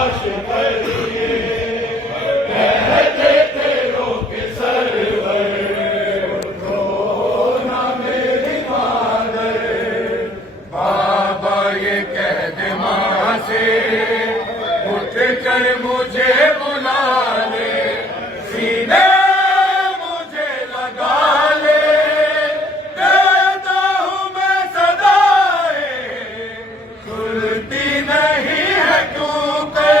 कैलाश करिए कहते थे लोग सरवर उठो ना मेरी मादर। बाबा ये कह दे माँ से उठ कर मुझे बुला ले सीने मुझे लगा ले देता हूँ मैं सदाएं सुनती नहीं है क्यों कर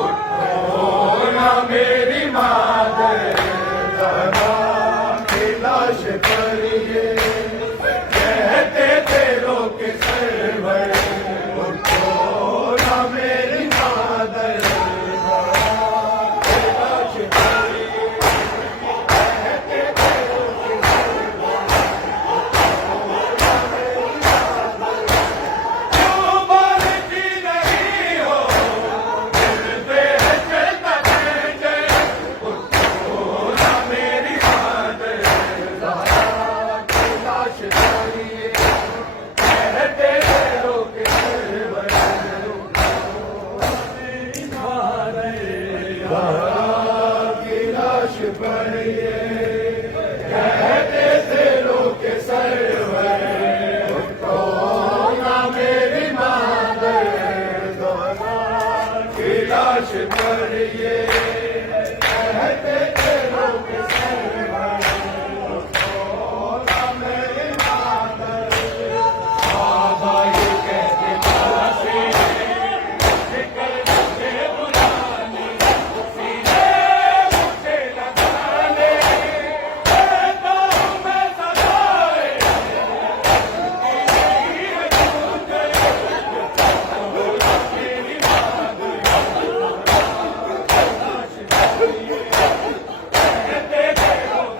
उठो ना मेरी मादर। दादा कैलाश करिए कहते थे लोग सरवर उठो ना मेरी मादर। कैलाश करिए कहते थे लोग क्यों बोलती नहीं हो दिल पे चलता चले उठो ना मेरी मादर। कैलाश करिए कहते थे लोग सरवर मेरी मादर। कैलाश करिए कहते थे लोग सरवर उठो ना मेरी मादर। कैलाश करिए कहते थे लोग सरवर उठो ना मेरी मादर। बाबा ये कहते माँ से निकल मुझे बुला ले सीने मुझे लगा ले देता हूँ मैं सदाएं मेरी मादर। कहते थे लोग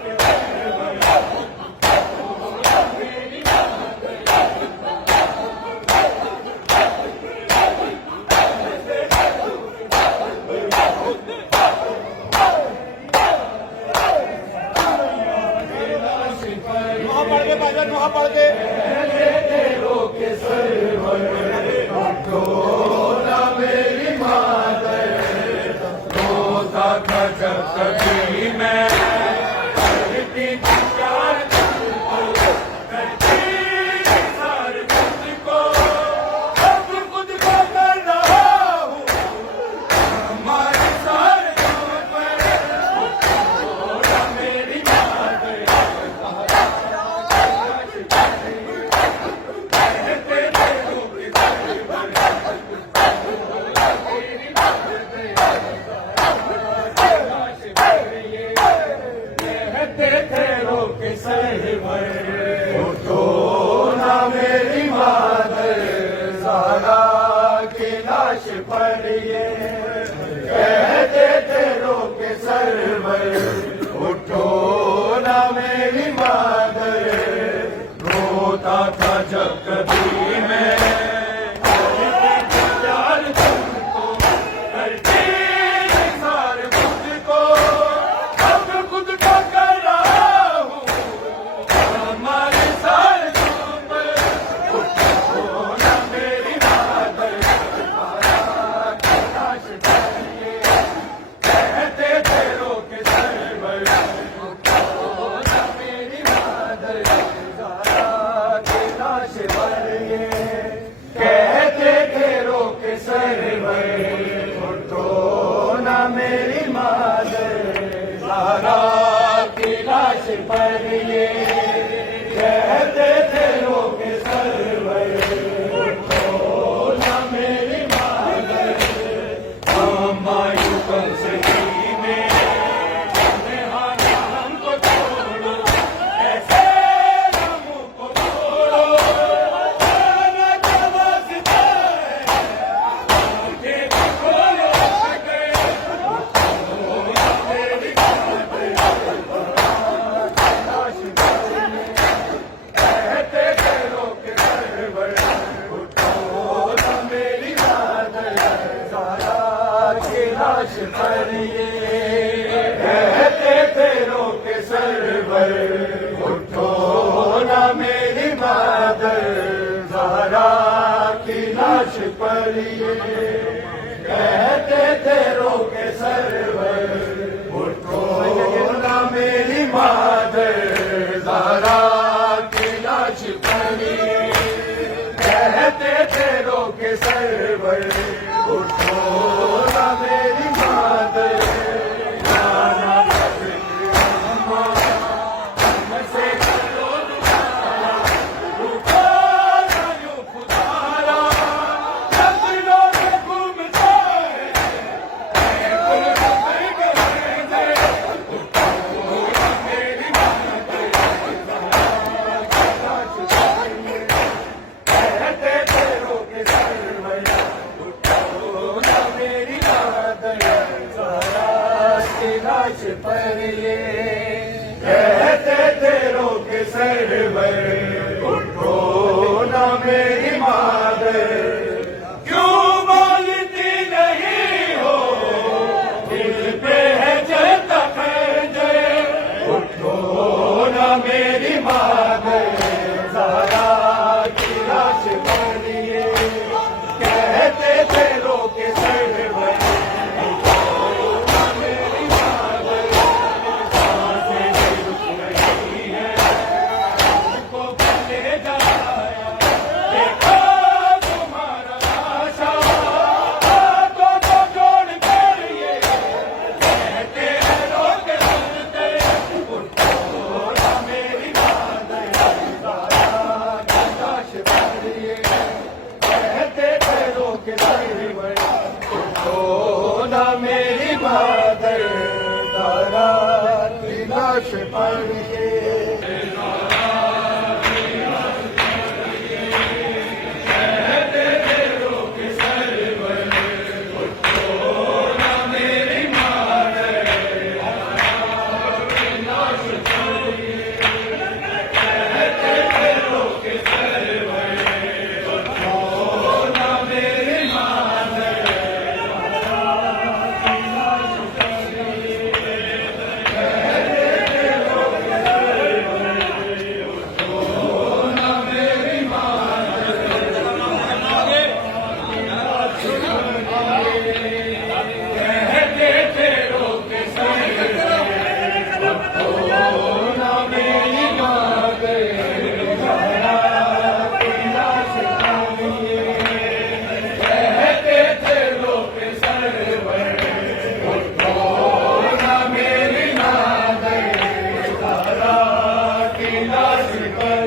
पढ़ के भाईजान वहां पढ़ के लोग सरवर उठो ना मेरी मादर। रोता था जब कभी मैं करती थी प्यार तुमको करती थी सार खुद को अब खुद को कर रहा हूँ हमारी सार तुम पर उठो ना मेरी मादर। कहते थे लोग सरवर कहते थे लोग सरवर उठो ना मेरी मादर। सारा कैलाश पर ये कहते थे लोग सरवर उठो ना मेरी मादर। रोता था जब कभी मैं करती थी प्यार तुमको करती थी सार खुद को अब खुद को कर रहा हूँ हमारे सार तुम पर उठो ना मेरी मादर। कैलाश करिए कहते थे लोग सरवर उठो ना मेरी मादर। कैलाश करिए कहते थे लोग सरवर उठो ना मेरी मादर। सारा कैलाश पर ये कहते थे लोग सरवर उठो ना मेरी मादर। हमायूं कंस जी में हारा हमको छोड़ो ऐसे नामों को छोड़ो आना क्या वास्ता है आंखें भी खोलो गए उठो ना मेरी मादर। कैलाश करिए कहते ज़हरा की लाश पड़ी कहते थे रोके सरवर उठो ना मेरी मादर नाना हमसे करो दुआरा उठो ना यूं खुदारा नजरों से घूम जाए कहते थे रोके सरवर उठो ना मेरी मादर ज़हरा की लाश पर ये कहते थे रोके सरवर उठो ना मेरी मादर क्यों बोलती नहीं हो दिल पे है जलता खंजर उठो ना मेरी मादर ज़हरा की लाश पर ये कहते थे रोके सरवर उठो ना मेरी मादर सांसें रुक रही है हमको ले जाया देखो तुम्हारा आशा हाथों को जोड़ कर ये कहते हैं रोके सुनते उठो ना मेरी मादर ज़हरा की लाश पर ये कहते थे रोके सरवर उठो ना मेरी मादर ज़हरा की लाश पर ये लाश पर